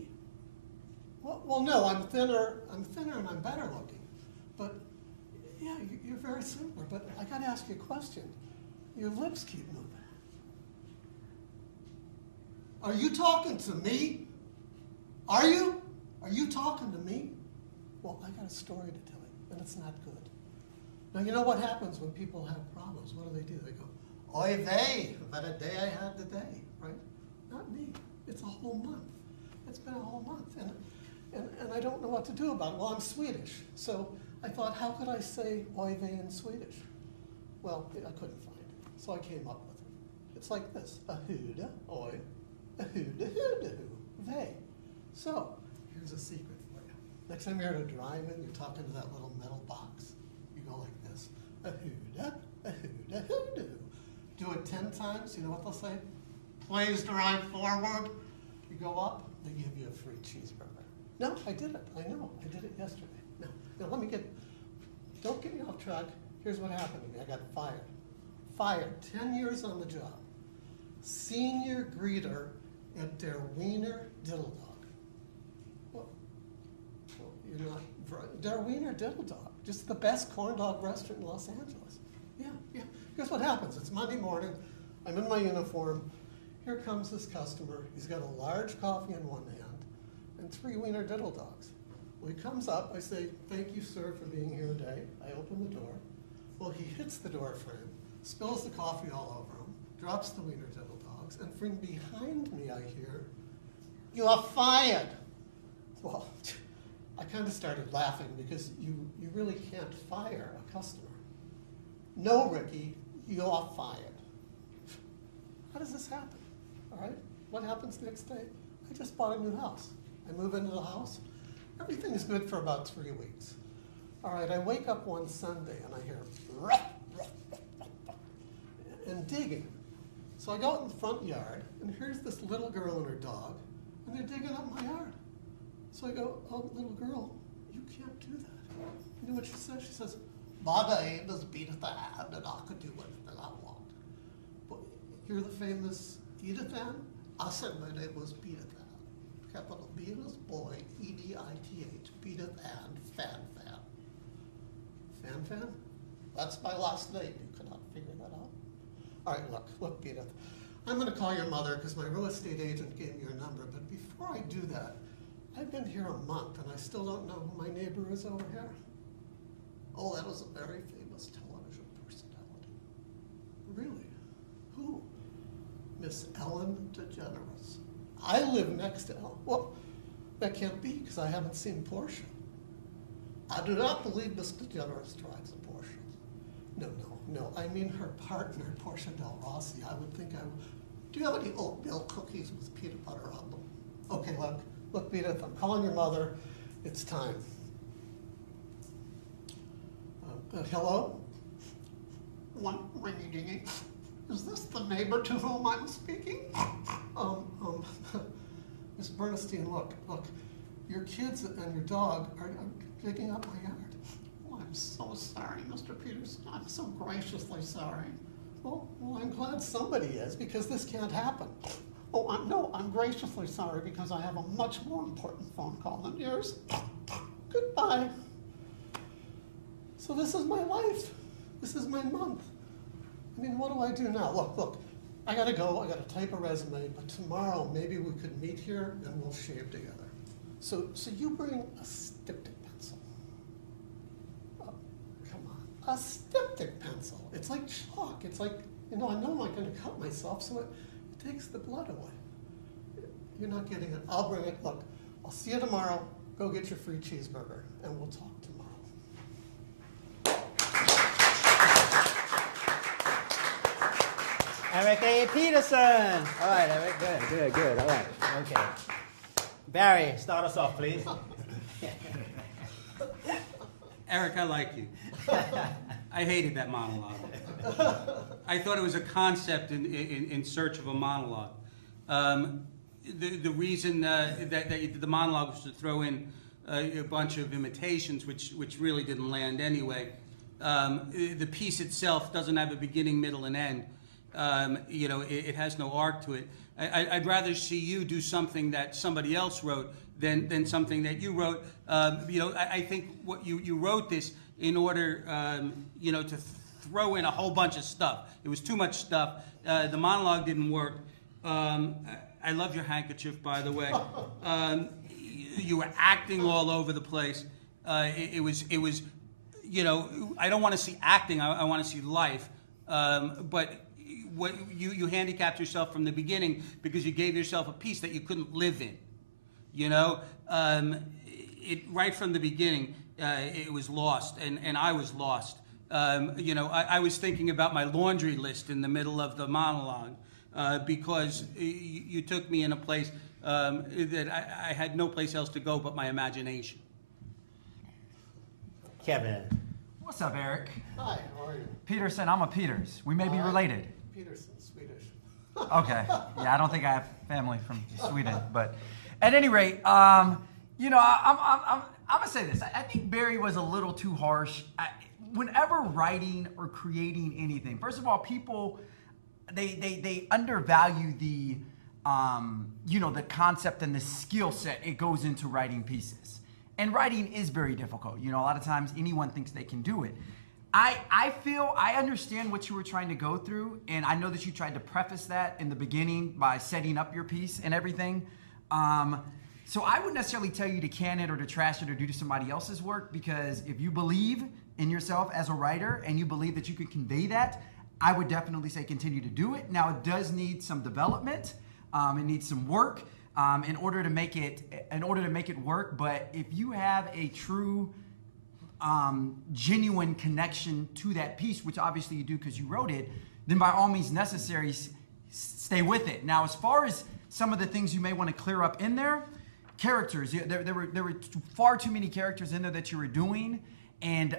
Well, no, I'm thinner and I'm better looking. But yeah, you're very similar. But I got to ask you a question. Your lips keep moving. Are you talking to me? Are you? Are you talking to me? Well, I got a story to tell you, and it's not good. Now, you know what happens when people have problems? What do? They go, oy vey, what a day I had today, right? Not me. It's a whole month. It's been a whole month. And I don't know what to do about it. Well, I'm Swedish, so I thought, how could I say oy vey in Swedish? Well, I couldn't find it, so I came up with it. It's like this: a huda, oy, a huda, huda, hu, vey. So, here's a secret for you. Next time you're at a drive-in, you're talking to that little metal box. You go like this: a huda, huda, hu. Do it 10 times. You know what they'll say? Please drive forward. You go up, they give you a free cheeseburger. No, I did it. I know. I did it yesterday. Now don't get me off track. Here's what happened to me. I got fired. Fired. 10 years on the job. Senior greeter at Der Wiener Diddle Dog. Well, you're not. Der Wiener Diddle Dog. Just the best corn dog restaurant in Los Angeles. Yeah. Here's what happens. It's Monday morning. I'm in my uniform. Here comes this customer. He's got a large coffee in one hand and 3 Wiener Diddle Dogs. Well, he comes up. I say, thank you, sir, for being here today. I open the door. Well, he hits the door frame, spills the coffee all over him. drops the wiener diddle dogs, and from behind me I hear, "You are fired." Well, I kind of started laughing because you really can't fire a customer. "No, Ricky, you are fired." How does this happen? All right, what happens next day? I just bought a new house. I move into the house. Everything is good for about 3 weeks. All right, I wake up one Sunday and I hear ruff, ruff, ruff, ruff, ruff, and digging. So I go out in the front yard, and here's this little girl and her dog, and they're digging up my yard. So I go, "Oh, little girl, you can't do that." You know what she says? She says, "My name is Edith Ann, and I could do anything I want." But you're the famous Edith Ann? I said my name was Edith Ann. Capital B as boy, E-D-I-T-H, Edith Ann, Fan Fan. Fan Fan? That's my last name. You cannot figure that out. All right, look, Edith. I'm going to call your mother because my real estate agent gave me your number. But before I do that, I've been here a month and I still don't know who my neighbor is over here. Oh, that was a very famous television personality. Really? Who? Miss Ellen DeGeneres. I live next to Ellen. Well, that can't be because I haven't seen Portia. I do not believe Miss DeGeneres drives a Porsche. No. I mean her partner, Portia Del Rossi. I would think I would. Do you have any oatmeal cookies with peanut butter on them? Okay, look, Edith, I'm calling your mother. It's time. Hello? One ringy-dingy. Is this the neighbor to whom I'm speaking? Miss Bernstein, look, your kids and your dog are digging up my yard. Oh, I'm so sorry, Mr. Peterson. I'm so graciously sorry. Well, I'm glad somebody is, because this can't happen. Oh, I'm graciously sorry because I have a much more important phone call than yours. Goodbye. So this is my life. This is my month. I mean, what do I do now? Look, I gotta go, I gotta type a resume, but tomorrow maybe we could meet here and we'll shave together. So you bring a styptic pencil. Oh, come on, a styptic pencil. It's like chalk. It's like, I know I'm not gonna cut myself, so it takes the blood away. You're not getting it. I'll bring it. Look, I'll see you tomorrow. Go get your free cheeseburger, and we'll talk tomorrow. Eric A. Peterson. All right, Eric, good. All right, okay. Barry, start us off, please. Eric, I like you. I hated that monologue. I thought it was a concept in search of a monologue. The reason that you did the monologue was to throw in a bunch of imitations, which really didn't land anyway. The piece itself doesn't have a beginning, middle, and end. It has no arc to it. I'd rather see you do something that somebody else wrote than something that you wrote. I think what you wrote this in order, to throw in a whole bunch of stuff. It was too much stuff. The monologue didn't work. I love your handkerchief, by the way. You were acting all over the place. It was. I don't want to see acting. I want to see life. But what you handicapped yourself from the beginning because you gave yourself a piece that you couldn't live in. Right from the beginning, it was lost, and I was lost. I was thinking about my laundry list in the middle of the monologue because you took me in a place that I had no place else to go but my imagination. Kevin. What's up, Eric? Hi, how are you? Peterson, I'm a Peters. We may be related. Peterson, Swedish. Okay. Yeah, I don't think I have family from Sweden, but at any rate, I'm gonna say this. I think Barry was a little too harsh. Whenever writing or creating anything, first of all, people they undervalue the the concept and the skill set it goes into writing pieces. And writing is very difficult. A lot of times anyone thinks they can do it. I feel I understand what you were trying to go through, and I know that you tried to preface that in the beginning by setting up your piece and everything. So I wouldn't necessarily tell you to can it or to trash it or do somebody else's work, because if you believe in yourself as a writer and you believe that you can convey that, I would definitely say continue to do it. Now, it does need some development. It needs some work in order to make it work. But if you have a true, genuine connection to that piece, which obviously you do because you wrote it, then by all means necessary, stay with it. Now, as far as some of the things you may want to clear up in there, characters. There were far too many characters in there that you were doing. And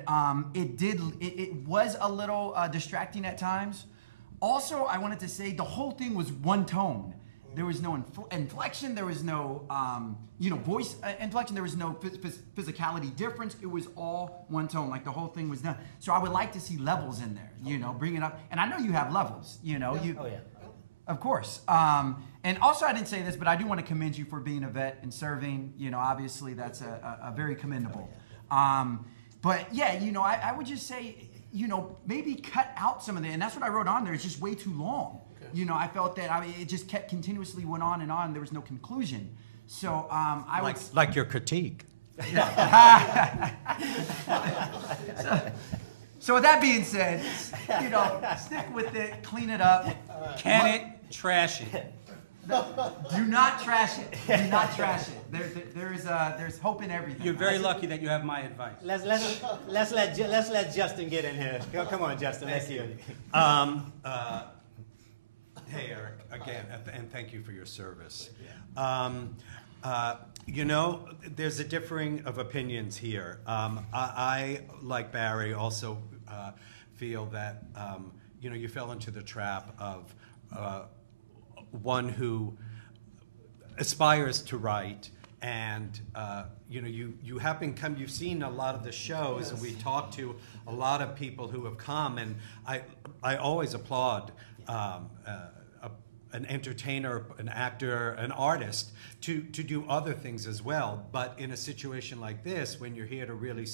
it was a little distracting at times. Also, I wanted to say the whole thing was one tone. There was no inflection. There was no voice inflection. There was no physicality difference. It was all one tone, like the whole thing was done. So I would like to see levels in there. Bring it up. And I know you have levels. Oh yeah. Of course. And also, I didn't say this, but I do want to commend you for being a vet and serving. Obviously that's a very commendable. But yeah, I would just say, maybe cut out some of it. And that's what I wrote on there. It's just way too long. Okay. I felt that, it just continuously went on and on. There was no conclusion. So I would... Like your critique. So with that being said, stick with it, clean it up. Can it, trash it. Do not trash it. Do not trash it. There's hope in everything. You're very lucky that you have my advice. Let's let Justin get in here. Come on, Justin. Let's hear it. Hey, Eric, again, and thank you for your service. There's a differing of opinions here. I, like Barry, also feel that you fell into the trap of one who aspires to write, and you have you've seen a lot of the shows, yes. And we talked to a lot of people who have come, and I always applaud an entertainer, an actor, an artist to do other things as well. But in a situation like this, when you're here to really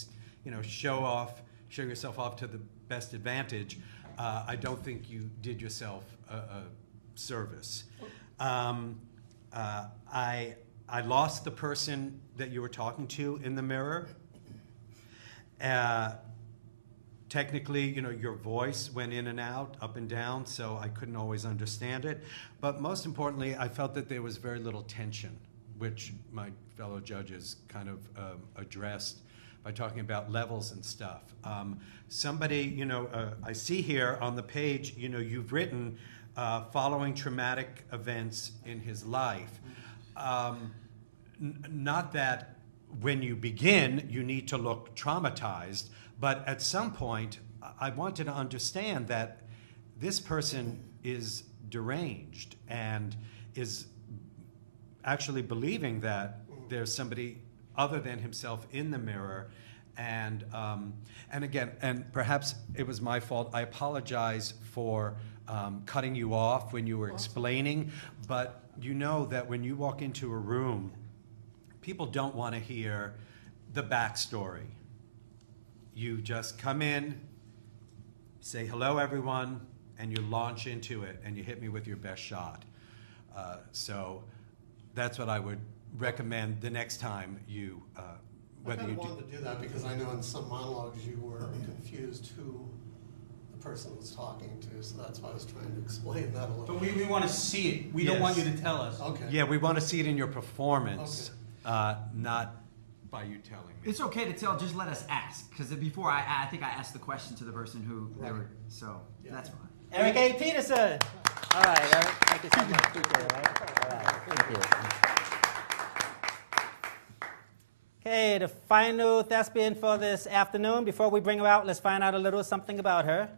show yourself off to the best advantage, I don't think you did yourself a service. I lost the person that you were talking to in the mirror. Technically, your voice went in and out, up and down, so I couldn't always understand it. But most importantly, I felt that there was very little tension, which my fellow judges kind of addressed by talking about levels and stuff. I see here on the page, you've written following traumatic events in his life. Not that when you begin, you need to look traumatized, but at some point, I wanted to understand that this person is deranged and is actually believing that there's somebody other than himself in the mirror. And again, and perhaps it was my fault. I apologize for cutting you off when you were explaining, but you know that when you walk into a room, people don't want to hear the backstory. You just come in, say hello everyone, and you launch into it, and you hit me with your best shot. So that's what I would recommend the next time you, whether you wanted to do that because I know in some monologues you were confused who the person was talking to, so that's why I was trying to explain that a little. But we want to see it. We don't want you to tell us. Okay. Yeah, we want to see it in your performance, not by you telling me. It's okay to tell, just let us ask. Because before, I think I asked the question to the person who they were, so that's fine. Eric A. Peterson. All right, Eric. Thank you so much. Appreciate it, all right. Thank you. Okay, the final thespian for this afternoon. Before we bring her out, let's find out a little something about her.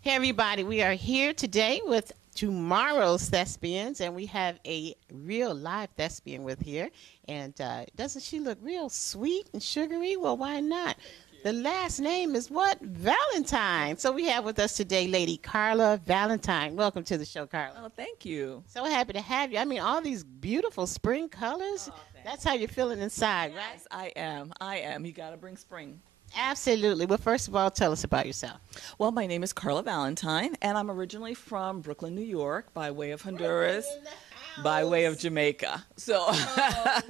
Hey, everybody. We are here today with tomorrow's thespians, and we have a real live thespian with here. And doesn't she look real sweet and sugary? Well, why not? The last name is what? Valentine. So we have with us today Lady Carla Valentine. Welcome to the show, Carla. Oh, thank you. So happy to have you. I mean, all these beautiful spring colors. Oh, that's how you're feeling inside, yes, right? I am. You got to bring spring. Absolutely. Well, first of all, tell us about yourself. Well, my name is Carla Valentine, and I'm originally from Brooklyn, New York, by way of Honduras, by way of Jamaica. So, my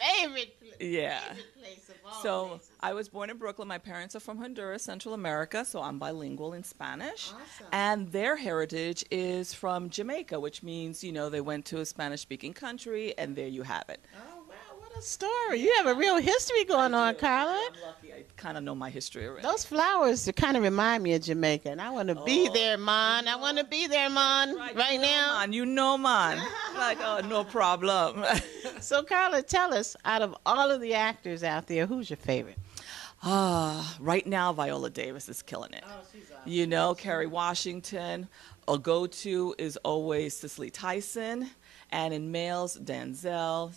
favorite place. Yeah. Favorite place of So I was born in Brooklyn. My parents are from Honduras, Central America, so I'm bilingual in Spanish. Awesome. And their heritage is from Jamaica, which means, they went to a Spanish-speaking country, and there you have it. Oh, wow, what a story. You have a real history going on, Carla. I'm lucky. I kind of know my history already. Those flowers kind of remind me of Jamaica, and I want to be there, man. I want to be there, man, right now. Man, man. Like, oh, no problem. So, Carla, tell us, out of all of the actors out there, who's your favorite? Right now, Viola Davis is killing it. Oh, she's awesome. Kerry Washington. A go-to is always Cicely Tyson. And in males, Denzel,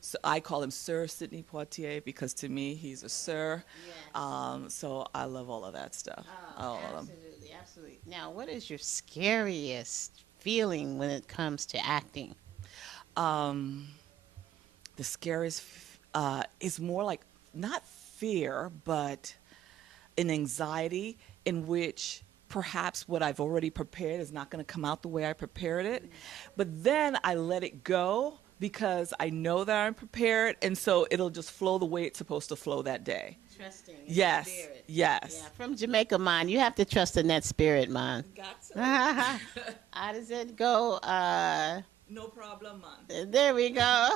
So I call him Sir Sidney Poitier because to me, he's a sir. Yes. So I love all of that stuff. Oh, absolutely. Now, what is your scariest feeling when it comes to acting? The scariest is more like not fear, but an anxiety in which perhaps what I've already prepared is not going to come out the way I prepared it. But then I let it go because I know that I'm prepared, and so it'll just flow the way it's supposed to flow that day. Trusting. Yes. Spirit. Yes. Yeah, from Jamaica, man, you have to trust in that spirit, man. Got to. How does it go? No problem, man. There we go.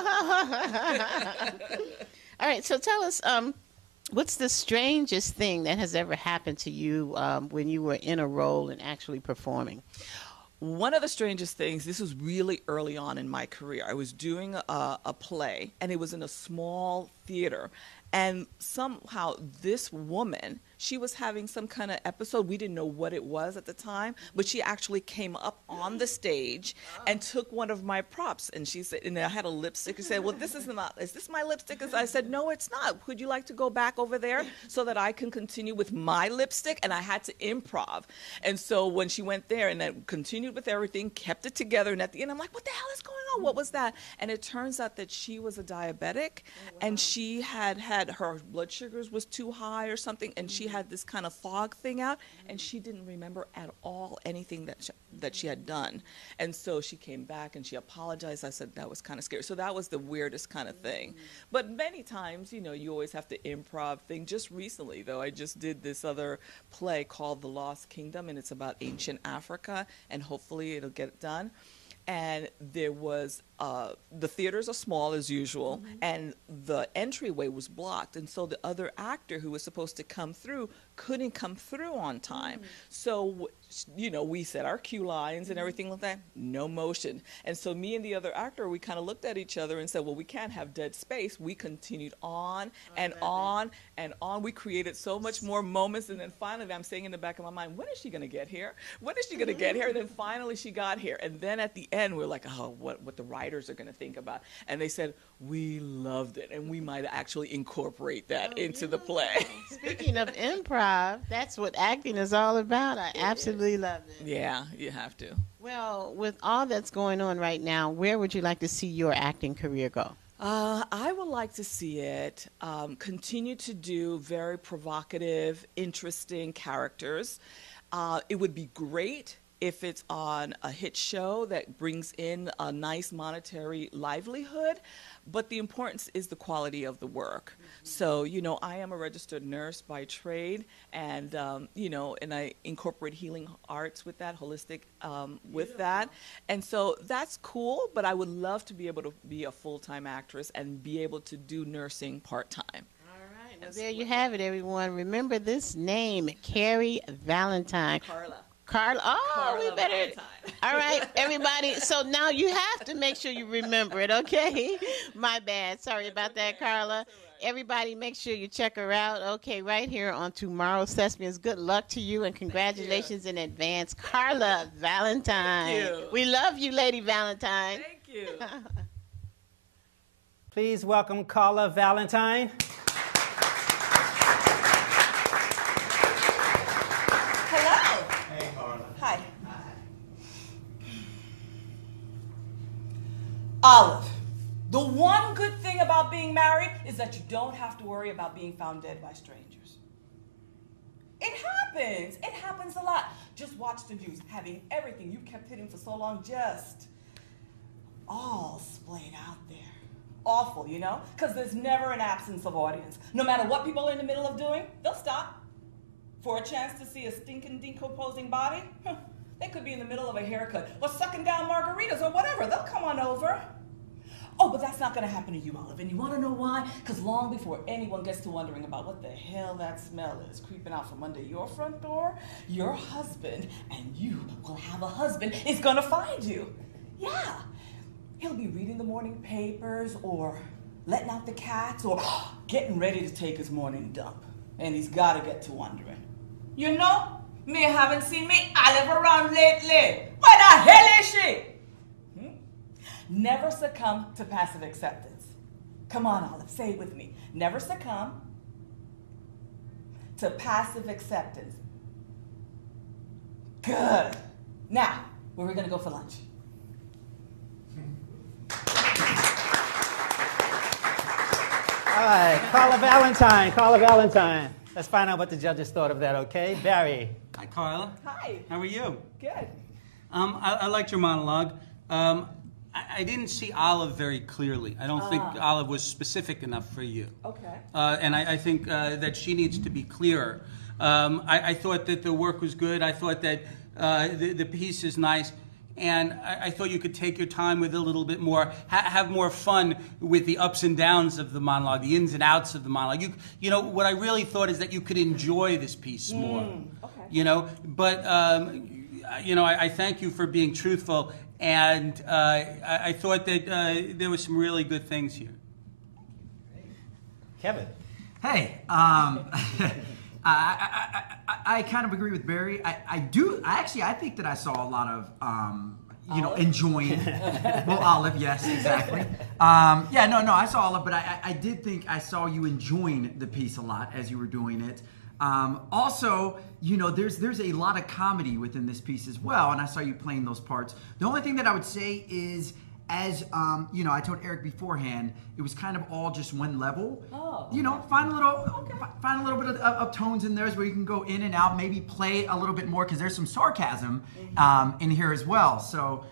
All right, so tell us, what's the strangest thing that has ever happened to you when you were in a role and actually performing? One of the strangest things, this was really early on in my career. I was doing a play, and it was in a small theater. And somehow this woman, she was having some kind of episode. We didn't know what it was at the time, but she actually came up on the stage and took one of my props. And she said, and I had a lipstick. She said, well, is this my lipstick? I said, no, it's not. Would you like to go back over there so that I can continue with my lipstick? And I had to improv. And so when she went there and then continued with everything, kept it together. And at the end, I'm like, what the hell is going on? What was that? And it turns out that she was a diabetic, and she had her blood sugars was too high or something, and she had this kind of fog thing out, and she didn't remember at all anything that she had done. And so she came back and she apologized. I said that was kind of scary. So that was the weirdest kind of thing. But many times, you always have to improv thing. Just recently, though, I just did this other play called The Lost Kingdom, and it's about ancient Africa, and hopefully it'll get done. And there was, the theaters are small as usual, and the entryway was blocked. And so the other actor who was supposed to come through couldn't come through on time. So, we said our cue lines and everything like that, no motion. And so me and the other actor, we kind of looked at each other and said, well, we can't have dead space. We continued on and on and on. We created so much more moments. And then finally, I'm saying in the back of my mind, when is she going to get here? When is she going to get here? And then finally she got here. And then at the end, we're like, oh, what the writers are going to think about. And they said, we loved it. And we might actually incorporate that into the play. Speaking of improv, that's what acting is all about. I absolutely love it. Yeah, you have to. Well, with all that's going on right now, where would you like to see your acting career go? I would like to see it continue to do very provocative, interesting characters. It would be great if it's on a hit show that brings in a nice monetary livelihood, but the importance is the quality of the work. So, I am a registered nurse by trade, and, and I incorporate healing arts with that, holistic with that. And so that's cool, but I would love to be able to be a full-time actress and be able to do nursing part-time. Well, there you have it, everyone. Remember this name, Carrie Valentine. Carla. Oh, Carla we better. Valentine. All right, everybody. So now you have to make sure you remember it, okay? My bad. Sorry about that, Carla. Everybody, make sure you check her out. Okay, right here on Tomorrow's Thespians. Good luck to you and congratulations in advance, Carla Valentine. Thank you. We love you, Lady Valentine. Thank you. Please welcome Carla Valentine. Hello. Hey, Carla. Hi. Olive, the one good thing about being married is that you don't have to worry about being found dead by strangers. It happens. It happens a lot. Just watch the news. Having everything you kept hidden for so long just all splayed out there. awful, you know? Because there's never an absence of audience. No matter what people are in the middle of doing, they'll stop. For a chance to see a stinking, decomposing body, they could be in the middle of a haircut or sucking down margaritas or whatever. They'll come on over. Oh, but that's not going to happen to you, Olive. And you want to know why? Because long before anyone gets to wondering about what the hell that smell is creeping out from under your front door, your husband, and you will have a husband, is going to find you. Yeah. He'll be reading the morning papers or letting out the cats or getting ready to take his morning dump. And he's got to get to wondering. You know, me haven't seen me Olive around lately. Where the hell is she? Never succumb to passive acceptance. Come on, Olive, say it with me. Never succumb to passive acceptance. Good. Now, where are we going to go for lunch? All right, Carla Valentine. Let's find out what the judges thought of that, okay? Barry. Hi, Carla. Hi. How are you? Good. I liked your monologue. I didn't see Olive very clearly. I don't think Olive was specific enough for you. Okay. And I think that she needs to be clearer. I thought that the work was good. I thought that the piece is nice. And I thought you could take your time with it a little bit more, have more fun with the ups and downs of the monologue, the ins and outs of the monologue. You know, what I really thought is that you could enjoy this piece more. Okay. You know, but, you know, I thank you for being truthful. And I thought that there were some really good things here. Kevin. Hey, I kind of agree with Barry. I think that I saw a lot of, enjoying. Well, Olive, yes, exactly. I saw Olive, but I did think I saw you enjoying the piece a lot as you were doing it. Also, you know, there's a lot of comedy within this piece as well, and I saw you playing those parts. The only thing that I would say is, as you know, I told Eric beforehand, it was kind of all just one level. Oh. You know, find a little bit of tones in there where you can go in and out, maybe play a little bit more because there's some sarcasm in here as well. So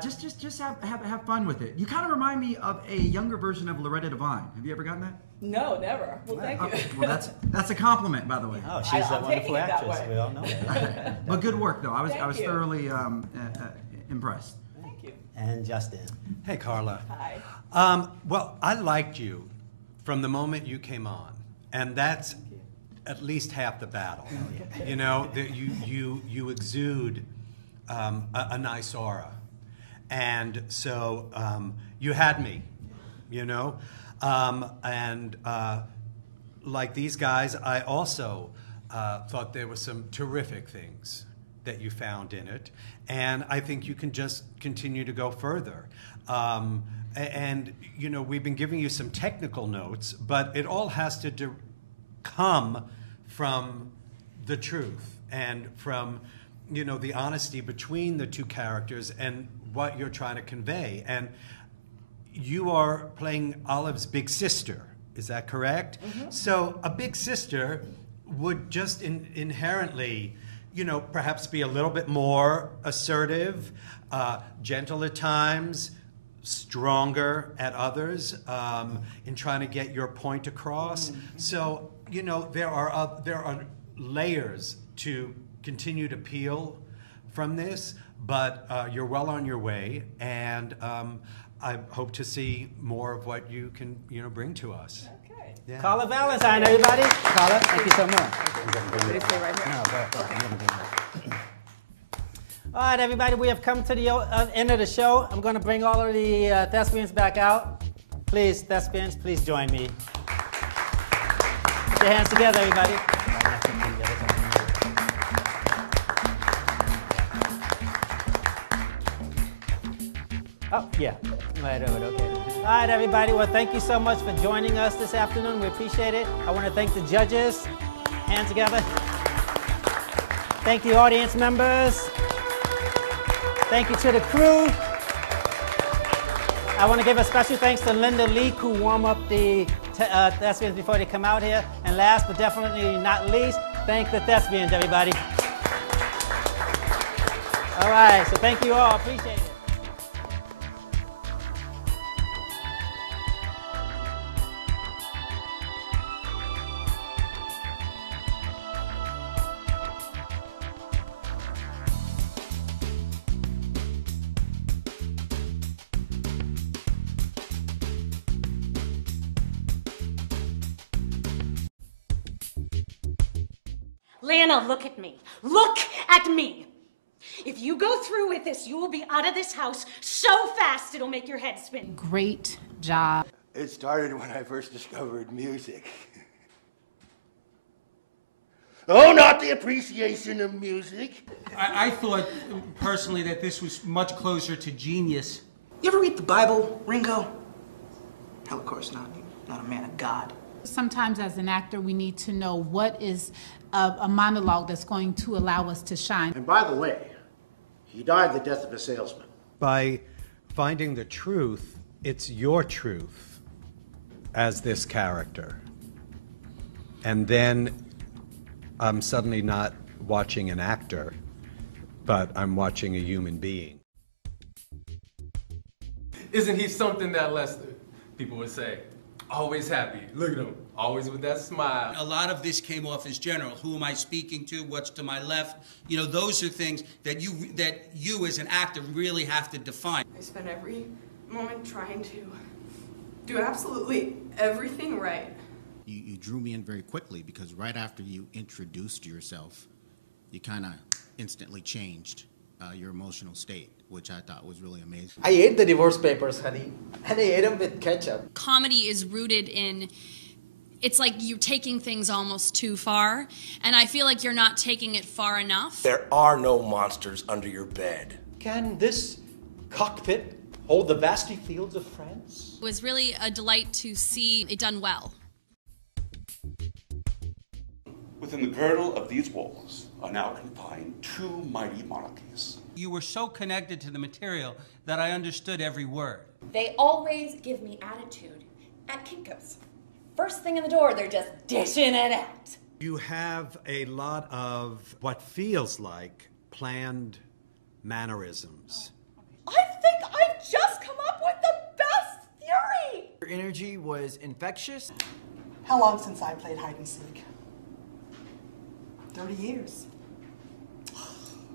just have fun with it. You kind of remind me of a younger version of Loretta Devine. Have you ever gotten that? No, never. Well, thank you. Well, that's a compliment, by the way. Oh, she's a wonderful actress. We all know that. But good work, though. I was thoroughly impressed. Thank you. And Justin. Hey, Carla. Hi. Well, I liked you from the moment you came on, and that's at least half the battle. You know, you exude a nice aura, and so you had me. You know. Like these guys, I also thought there were some terrific things that you found in it, and I think you can just continue to go further. And you know, we've been giving you some technical notes, but it all has to come from the truth and from, you know, the honesty between the two characters and what you're trying to convey. And you are playing Olive's big sister, is that correct? Mm-hmm. So a big sister would just inherently, you know, perhaps be a little bit more assertive, gentle at times, stronger at others, in trying to get your point across. Mm-hmm. So, you know, there are layers to continue to peel from this, but you're well on your way, and I hope to see more of what you can, you know, bring to us. Okay. Yeah. Carla Valentine, everybody. Carla, thank you so much. Did it stay right here? No, all right, everybody, we have come to the end of the show. I'm going to bring all of the Thespians back out. Please, Thespians, please join me. Put your hands together, everybody. Oh, yeah. Right over it, okay. All right, everybody. Well, thank you so much for joining us this afternoon. We appreciate it. I want to thank the judges. Hands together. Thank the audience members. Thank you to the crew. I want to give a special thanks to Linda Leak, who warmed up the Thespians before they come out here. And last but definitely not least, thank the Thespians, everybody. All right, so thank you all. Appreciate it. Lana, look at me. Look at me. If you go through with this, you will be out of this house so fast it'll make your head spin. Great job. It started when I first discovered music. Oh, not the appreciation of music. I thought personally that this was much closer to genius. You ever read the Bible, Ringo? Hell, of course not. You're not a man of God. Sometimes as an actor, we need to know what is a monologue that's going to allow us to shine. And by the way, he died the death of a salesman. By finding the truth, it's your truth as this character. And then I'm suddenly not watching an actor, but I'm watching a human being. Isn't he something, that Lester? People would say, always happy. Look at him, always with that smile. A lot of this came off as general. Who am I speaking to? What's to my left? You know, those are things that you as an actor really have to define. I spent every moment trying to do absolutely everything right. You drew me in very quickly because right after you introduced yourself, you kind of instantly changed your emotional state, which I thought was really amazing. I ate the divorce papers, honey, and I ate them with ketchup. Comedy is rooted in, it's like you're taking things almost too far, and I feel like you're not taking it far enough. There are no monsters under your bed. Can this cockpit hold the vasty fields of France? It was really a delight to see it done well. Within the girdle of these walls are now confined two mighty monarchies. You were so connected to the material that I understood every word. They always give me attitude at Kinko's. First thing in the door, they're just dishing it out. You have a lot of what feels like planned mannerisms. I think I've just come up with the best theory! Your energy was infectious. How long since I played hide and seek? 30 years.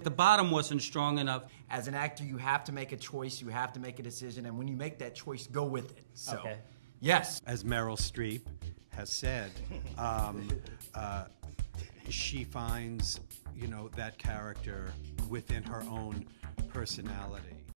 The bottom wasn't strong enough. As an actor, you have to make a choice, you have to make a decision, and when you make that choice, go with it. So, yes. As Meryl Streep has said, she finds, that character within her own personality.